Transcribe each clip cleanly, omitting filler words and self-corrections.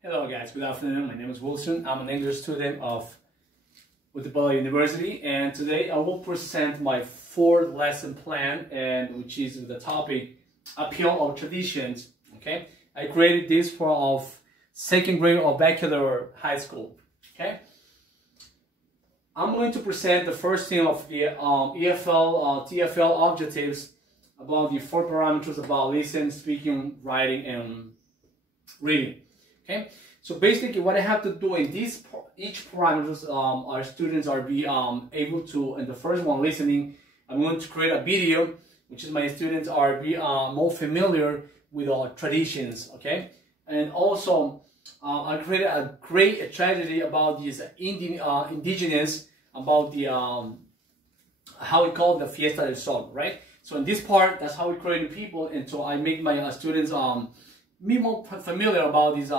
Hello guys, good afternoon. My name is Wilson. I'm an English student of Utapala University, and today I will present my fourth lesson plan, and which is the topic Appeal of Traditions. Okay, I created this for second grade of Baccalaureate high school. Okay, I'm going to present the first thing of the EFL, TFL objectives about the four parameters about listening, speaking, writing, and reading. Okay, so basically what I have to do in each parameters, our students are able to, in the first one, listening, I'm going to create a video, which is my students are more familiar with our traditions. Okay, and also I created a great tragedy about these indigenous, about the how we call the Fiesta del Sol, right? So in this part, that's how we create people, and so I make my students be more familiar about these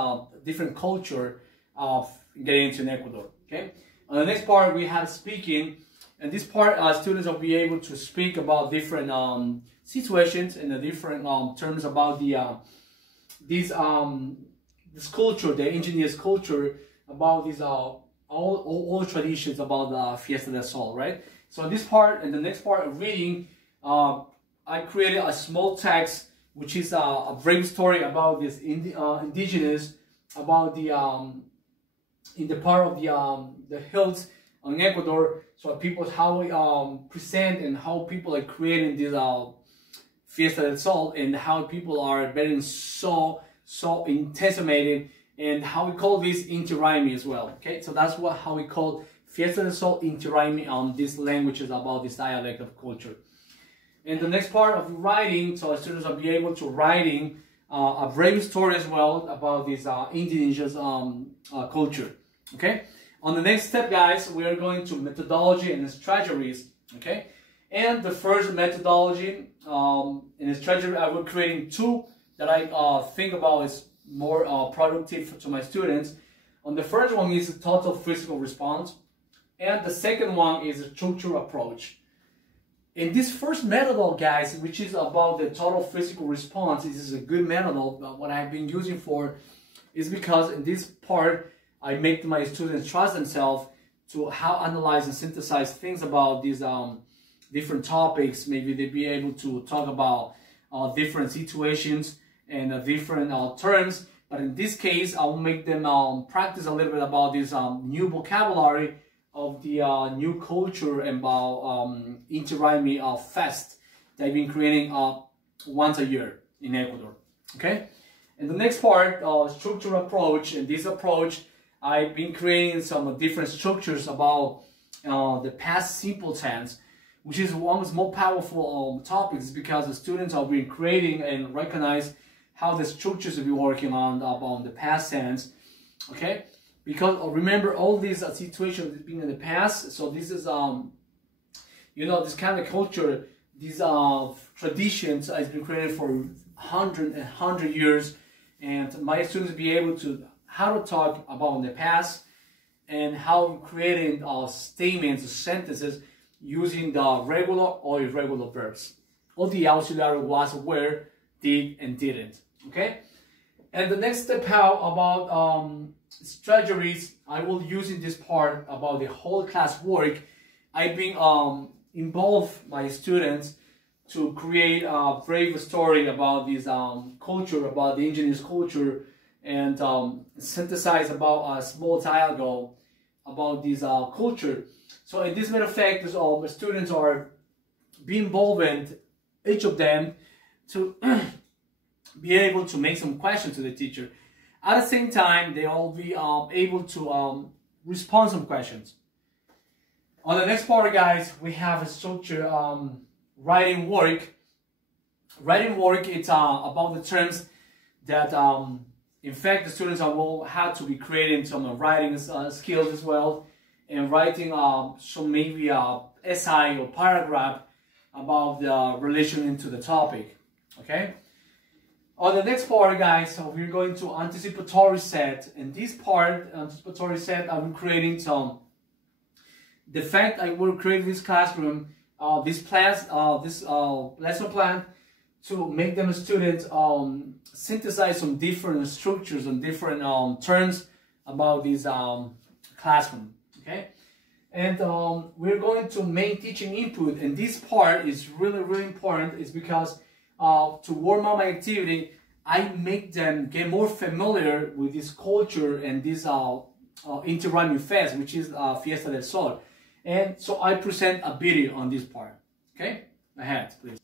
different culture of getting into Ecuador. Okay. On the next part, we have speaking, and this part, students will be able to speak about different situations and the different terms about this culture, the indigenous culture, about these all traditions about the Fiesta del Sol, right? So this part and the next part of reading, I created a small text, which is a brave story about this indigenous, about the in the part of the hills in Ecuador. So people, how we present and how people are creating this Fiesta del Sol, and how people are getting so intimidated, and how we call this Inti Raymi as well. Okay, so that's how we call Fiesta del Sol, Inti Raymi, these languages about this dialect of culture. And the next part of writing, so students will be able to writing a brave story as well about this indigenous culture. Okay. On the next step, guys, we are going to methodology and strategies. Okay. And the first methodology and strategy, I will creating two that I think about is more productive to my students. On the first one is a total physical response, and the second one is a structural approach. In this first method, guys, which is about the total physical response, this is a good method. What I've been using for is because in this part, I make my students trust themselves to how analyze and synthesize things about these different topics. Maybe they be able to talk about different situations and different terms. But in this case, I will make them practice a little bit about this new vocabulary of the new culture about Inti Raymi fest they've been creating once a year in Ecuador. Okay, and the next part, structural approach. In this approach, I've been creating some different structures about the past simple tense, which is one of the more powerful topics, because the students have been creating and recognize how the structures will be working on about the past tense. Okay. Because remember all these situations being in the past, so this is you know, this kind of culture, these traditions has been created for 100 years, and my students be able to how to talk about the past and how creating statements, sentences using the regular or irregular verbs. All the auxiliary was, were, did, and didn't. Okay, and the next step about strategies I will use in this part about the whole class work. I've been involved my students to create a brave story about this culture, about the indigenous culture, and synthesize about a small dialogue about this culture. So in this matter of fact, the students are being involved, each of them, to be able to make some questions to the teacher. At the same time, they all be able to respond some questions. On the next part, guys, we have a structure writing work. Writing work, it's about the terms that, in fact, the students will have to be creating some writing skills as well, and writing some maybe essay or paragraph about the relation into the topic. Okay. On the next part, guys, so we're going to anticipatory set. In this part, anticipatory set, I'm creating some. The fact I will create this classroom, this lesson plan to make them students synthesize some different structures and different terms about this classroom. Okay, and we're going to make teaching input, and this part is really important. Is because to warm up my activity, I make them get more familiar with this culture and this Inti Raymi Fest, which is Fiesta del Sol. And so I present a video on this part. Okay, ahead, please.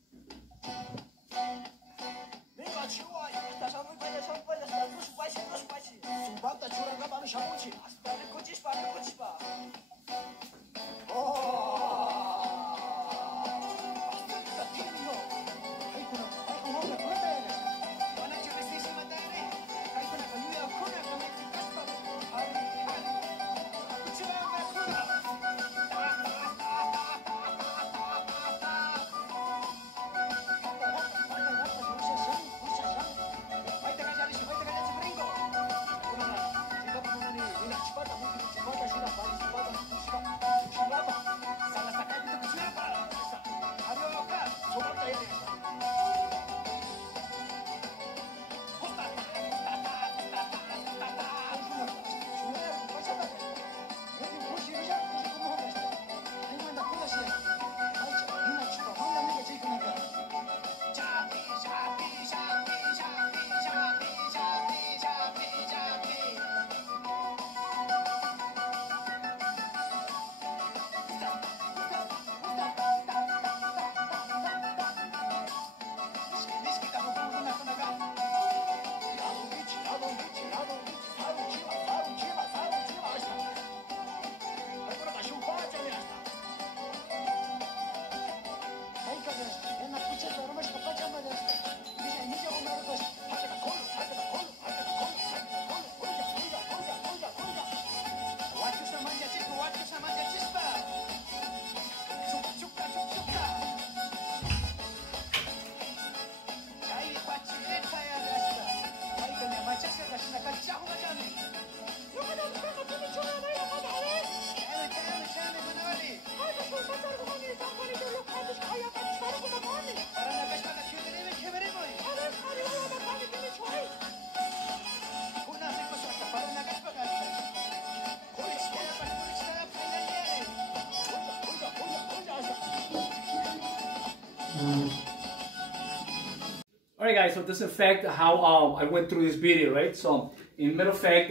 Alright guys, so this affect how I went through this video, right? So in matter of fact,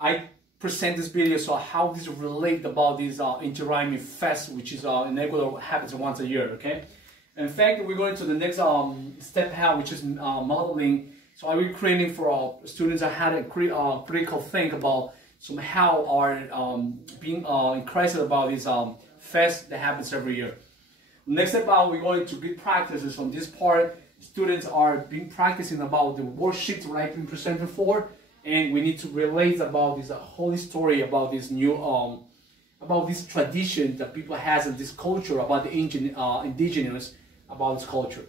I present this video so how this relate about this Inti Raymi Fest, which is in Ecuador, happens once a year, okay? In fact, we're going to the next step how, which is modeling. So I will creating for students that had a critical think about how are being increased about this fest that happens every year. Next step out, we're going to get practices from this part. Students are being practicing about the worksheet that I've been presented for, and we need to relate about this whole story about this new about this tradition that people has in this culture about the indigenous about this culture.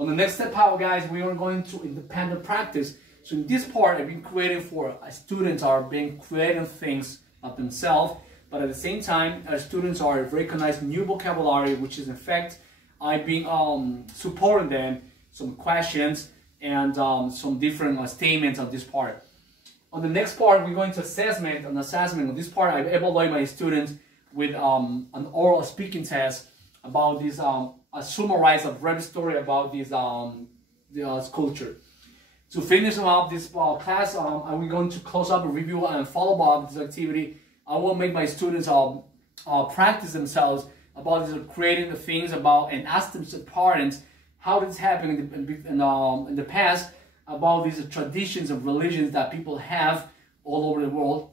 On the next step out, guys, we are going to independent practice. So in this part, I've been creating for students are being creating things of themselves, but at the same time, students are recognizing new vocabulary, which is in fact I've been supporting them some questions and some different statements on this part. On the next part, we're going to assessment. On assessment, on this part, I evaluate my students with an oral speaking test about this, a summarize a brief story about this culture. To finish up this class, I'm going to close up a review and follow up this activity. I will make my students practice themselves about this, creating the things about and ask them parents how this happened in the past about these traditions and religions that people have all over the world.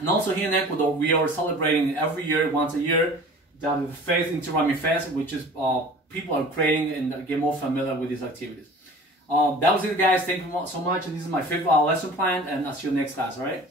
And also here in Ecuador, we are celebrating every year, once a year, the Faith Inti Raymi Fest, which is people are creating and get more familiar with these activities. That was it, guys. Thank you so much. And this is my fifth lesson plan, and I'll see you next class, all right?